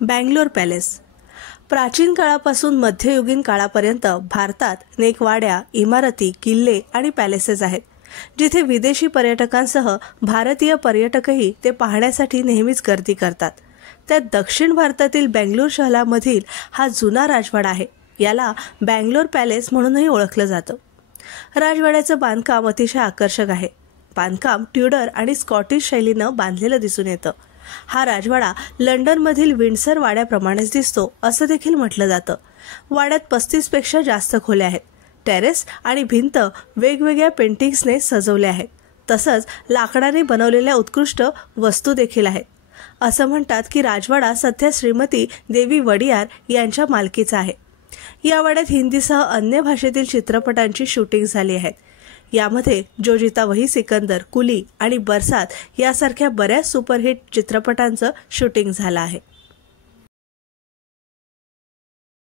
Bangalore palace. प्राचीन काळापासून मध्ययुगीन काळापर्यंत भारतात अनेक वाड्या, इमारती, किल्ले आणि पॅलेसेस आहेत, जिथे विदेशी पर्यटकांसह भारतीय पर्यटकही ते पाहण्यासाठी नेहमीच गर्दी करतात. त्यात दक्षिण भारतातील बेंगळूर शहरामधील हा जुना राजवाडा आहे. याला बँगलोर पॅलेस म्हणूनही ओळखलं जातं. राजवाड्याचं बांधकाम अतिशय आकर्षक आहे. बांधकाम ट्युडर आणि स्कॉटिश शैलीनं बांधलेलं दिसून येतं. हा राजवाडा लंडनमधील विंडसर वाड्याप्रमाणेच दिसतो असं देखील म्हटलं जातं. वाड्यात 35 पेक्षा जास्त खोल्या आहेत. टेरेस आणि भिंत वेगवेगळ्या पेंटिंग्सने सजवले आहेत. तसंच लाकडाने बनवलेल्या उत्कृष्ट वस्तू देखील आहेत. असं म्हणतात की राजवाडा सध्या श्रीमती देवी वडियार यांच्या मालकीचा आहे. या वाड्यात हिंदीसह अन्य भाषेतील चित्रपटांची शूटिंग झाली आहेत. यामध्ये जो जीता वही सिकंदर, कुली आणि बरसात यासारख्या बऱ्याच सुपरहिट चित्रपटांचं शूटिंग झालं आहे.